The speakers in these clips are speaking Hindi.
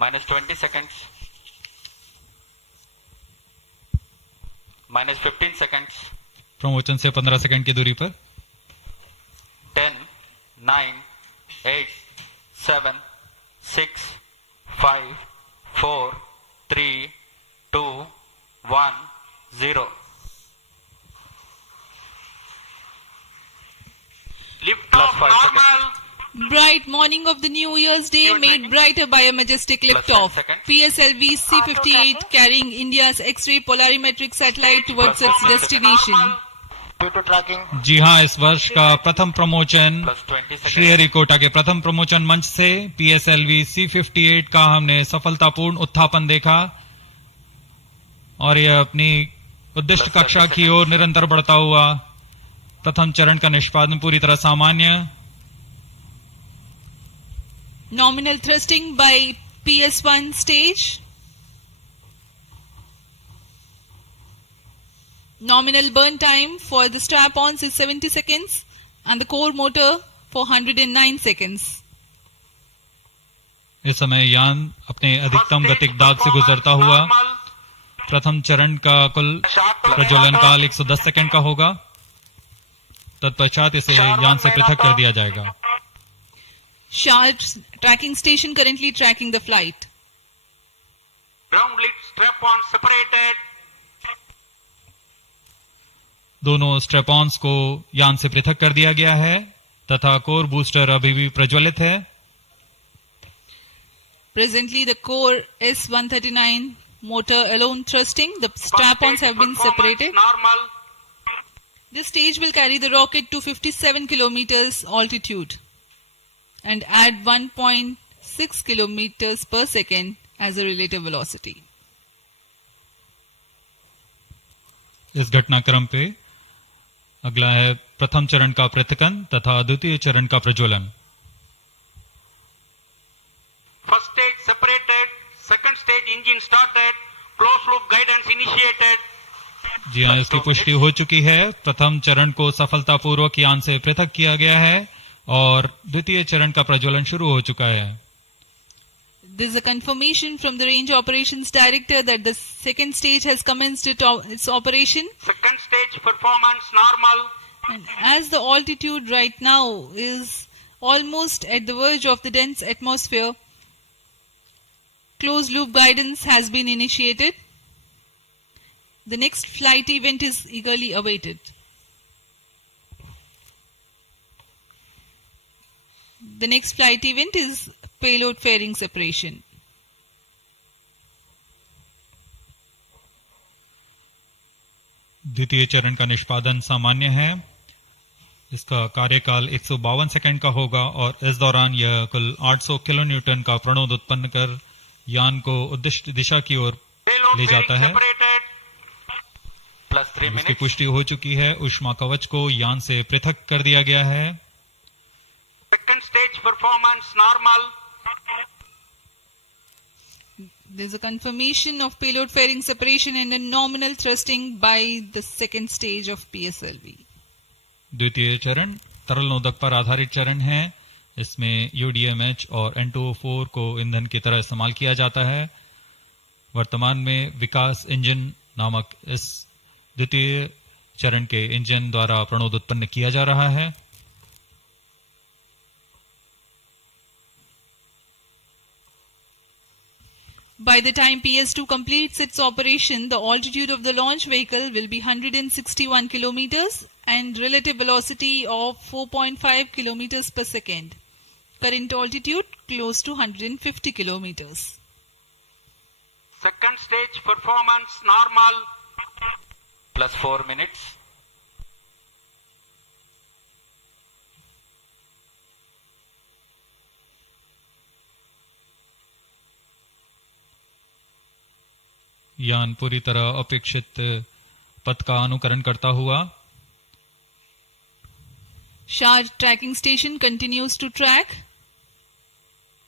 minus 20 seconds, minus 15 seconds, प्रमोचन से 15 सेकंड की दूरी पर 10, 9, 8, 7, 6, 5, 4, 3, 2, 1, 0. Lift Plus off 5 normal. Bright morning of the New Year's Day made brighter by a majestic Plus liftoff. 10 seconds. PSLV C-58 carrying India's X-ray polarimetric satellite towards Plus its 10 destination. Normal. Due to tracking. जी हाँ, इस वर्ष का प्रथम प्रमोचन Plus 20 seconds. श्रीहरिकोटा के प्रथम प्रमोचन मंच से PSLV C-58 का हमने सफलतापूर्ण उत्थापन देखा और यह अपनी उद्दिष्ट कक्षा की ओर निरंतर बढ़ता हुआ प्रथम चरण का निष्पादन पूरी तरह सामान्य। Nominal thrusting by PS1 stage. Nominal burn time for the strap-ons is 70 seconds and the core motor for 109 seconds. इस समय यान अपने अधिकतम गतिक दाब से गुजरता हुआ प्रथम चरण का कुल प्रज्वलन काल 110 सेकंड का होगा। तत्पश्चात इसे यान से पृथक कर दिया जाएगा। Sharp tracking station currently tracking the flight. Ground lead strap-on separated. दोनों स्ट्रेपॉन्स को यान से पृथक कर दिया गया है तथा कोर बूस्टर अभी भी प्रज्वलित है। Presently the core S139 motor alone thrusting. The strap-ons have been separated. Normal. This stage will carry the rocket to 57 kilometers altitude and add 1.6 kilometers per second as a relative velocity. इस घटनाक्रम पे अगला है प्रथम चरण का पृथकन तथा द्वितीय चरण का प्रज्वलन। First stage separated. Second stage engine started. Closed loop guidance initiated. जी हाँ, इसकी पुष्टि हो चुकी है। प्रथम चरण को सफलतापूर्वक यान से पृथक किया गया है और द्वितीय चरण का प्रज्वलन शुरू हो चुका है। This is a confirmation from the Range Operations Director that the second stage has commenced its operation. Second stage performance normal. And as the altitude right now is almost at the verge of the dense atmosphere, closed loop guidance has been initiated. The next flight event is eagerly awaited. The next flight event is payload fairing separation. द्वितीय चरण का निष्पादन सामान्य है। इसका कार्यकाल 152 सेकंड का होगा और इस दौरान यह कुल 800 किलोन्यूटन का प्रणोद उत्पन्न कर यान को उद्दिष्ट दिशा की ओर Payload ले fairing जाता है। separated. Plus 3 इसकी minutes. पुष्टि हो चुकी है। ऊष्मा कवच को यान से पृथक कर दिया गया है। Second stage performance normal. There is a confirmation of payload fairing separation and a nominal thrusting by the second stage of PSLV. द्वितीय चरण तरल नोदक पर आधारित चरण है। इसमें UDMH और N2O4 को ईंधन की तरह इस्तेमाल किया जाता है। वर्तमान में विकास इंजन नामक इस द्वितीय चरण के इंजन द्वारा प्रणोद उत्पन्न किया जा रहा है। By the time PS2 completes its operation, the altitude of the launch vehicle will be 161 kilometers and relative velocity of 4.5 kilometers per second. Current altitude close to 150 kilometers. Second stage performance normal. Plus 4 minutes. यान पूरी तरह अपेक्षित पथ का अनुकरण करता हुआ Shah tracking station continues to track.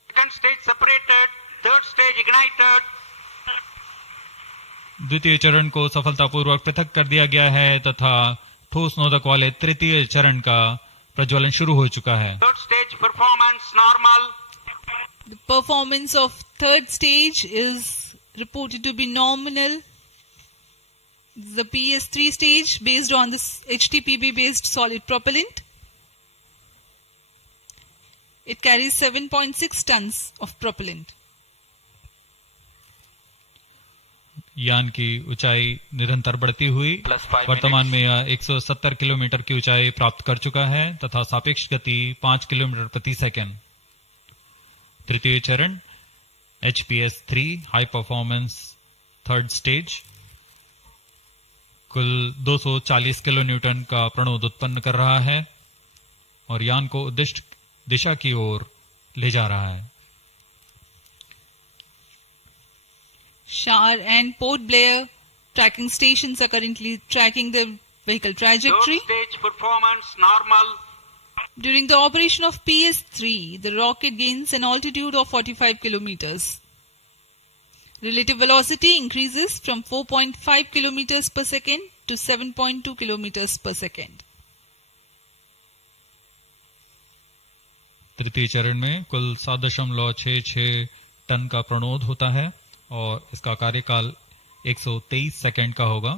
Second stage separated. Third stage ignited. द्वितीय चरण को सफलतापूर्वक पृथक कर दिया गया है तथा ठोस नोदक वाले तृतीय चरण का प्रज्वलन शुरू हो चुका है। Third stage performance normal. The performance of third stage is reported to be nominal. The PS3 stage based on this HTPB based solid propellant. It carries 7.6 tons of propellant. यान की ऊंचाई निरंतर बढ़ती हुई +5 वर्तमान minutes. में यह 170 किलोमीटर की ऊंचाई प्राप्त कर चुका है तथा सापेक्ष गति 5 किलोमीटर प्रति सेकंड। तृतीय चरण HPS3 high performance third stage कुल 240 किलो न्यूटन का प्रणोद उत्पन्न कर रहा है और यान को उद्दिष्ट दिशा की ओर ले जा रहा है। Shar and Port Blair tracking stations are currently tracking the vehicle trajectory. Third stage performance normal. During the operation of PS3, the rocket gains an altitude of 45 kilometers. Relative velocity increases from 4.5 kilometers per second to 7.2 kilometers per second. तृतीय चरण में कुल 7.66 टन का प्रणोद होता है और इसका कार्यकाल 123 सेकंड का होगा।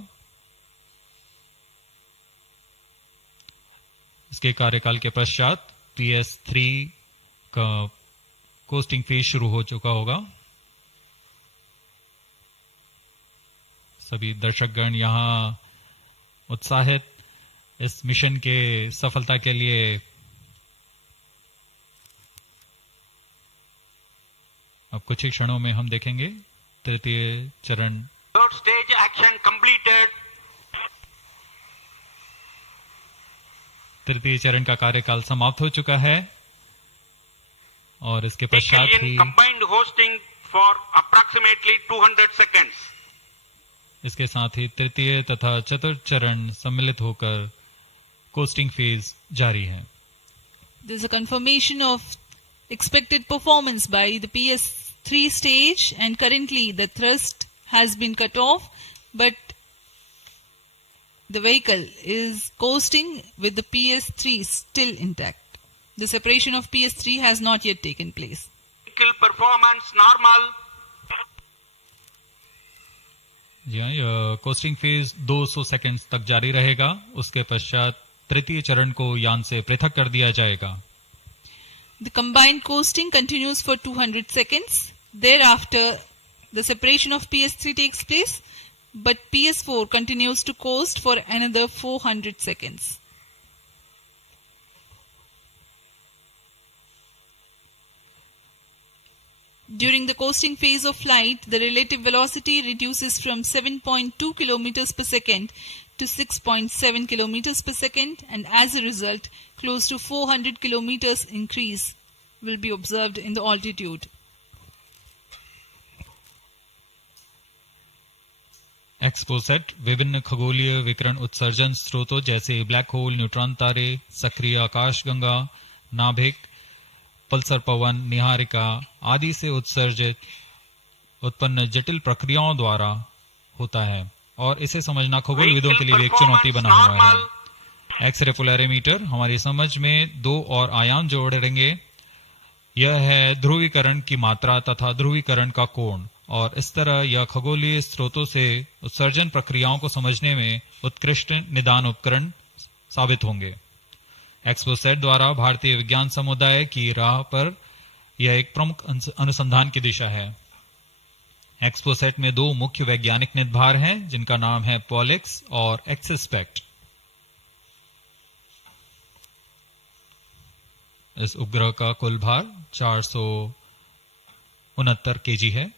इसके कार्यकाल के पश्चात PS3 का कोस्टिंग फेज शुरू हो चुका होगा। सभी दर्शकगण यहाँ उत्साहित इस मिशन के सफलता के लिए अब कुछ ही क्षणों में हम देखेंगे तृतीय चरण। Third stage action completed. तृतीय चरण का कार्यकाल समाप्त हो चुका है और इसके पश्चात Taken he in combined hosting for approximately 200 seconds. इसके साथ ही तृतीय तथा चतुर्थ चरण सम्मिलित होकर कोस्टिंग फेज जारी है। There is a confirmation of expected performance by the PS3 stage, and currently the thrust has been cut off, but the vehicle is coasting with the PS3 still intact. The separation of PS3 has not yet taken place. Vehicle performance normal. जी हाँ, यह कोस्टिंग फेज 200 सेकंड्स तक जारी रहेगा। उसके पश्चात तृतीय चरण को यान से पृथक कर दिया जाएगा। The combined coasting continues for 200 seconds. Thereafter, the separation of PS3 takes place, but PS4 continues to coast for another 400 seconds. During the coasting phase of flight, the relative velocity reduces from 7.2 kilometers per second to 6.7 kilometers per second, and as a result, close to 400 kilometers increase will be observed in the altitude. XPoSat विभिन्न खगोलीय विकिरण उत्सर्जन स्रोतों जैसे ब्लैक होल, न्यूट्रॉन तारे, सक्रिय आकाशगंगा, नाभिक, पल्सर पवन, निहारिका आदि से उत्सर्जित उत्पन्न जटिल प्रक्रियाओं द्वारा होता है और इसे समझना खगोलविदों के लिए भी एक चुनौती बना हुआ है। एक्सरे पोलैरिमीटर हमारी समझ में दो और आयाम जोड़ेंगे। यह है ध्रुवीकरण की मात्रा तथा ध्रुवीकरण का कोण, और इस तरह यह खगोलीय स्रोतों से उत्सर्जन प्रक्रियाओं को समझने में उत्कृष्ट निदान उपकरण साबित होंगे। एक्सपोसेट द्वारा भारतीय विज्ञान समुदाय की राह पर यह एक प्रमुख अनुसंधान की दिशा है। एक्सपोसेट में दो मुख्य वैज्ञानिक निदभार हैं जिनका नाम है पॉलिक्स और एक्सस्पेक्ट। इस उपग्रह का कुल भार 469 केजी है।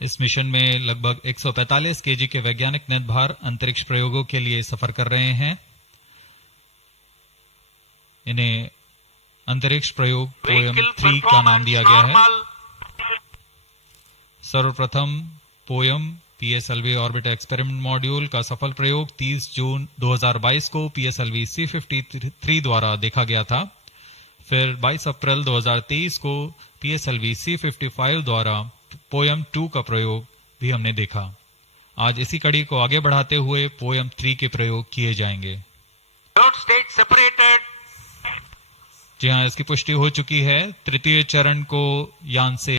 इस मिशन में लगभग 145 केजी के वैज्ञानिक निदभार अंतरिक्ष प्रयोगों के लिए सफर कर रहे हैं। इन्हें अंतरिक्ष प्रयोग पोयम 3 का नाम दिया गया है। सर्वप्रथम poem PSLV orbit experiment module का सफल प्रयोग 30 जून 2022 को PSLV C53 द्वारा देखा गया था। फिर 22 अप्रैल 2023 को PSLV C55 द्वारा पोयम 2 का प्रयोग भी हमने देखा। आज इसी कड़ी को आगे बढ़ाते हुए पोयम 3 के प्रयोग किए जाएंगे। Third stage separated. जी हाँ, इसकी पुष्टि हो चुकी है। तृतीय चरण को यान से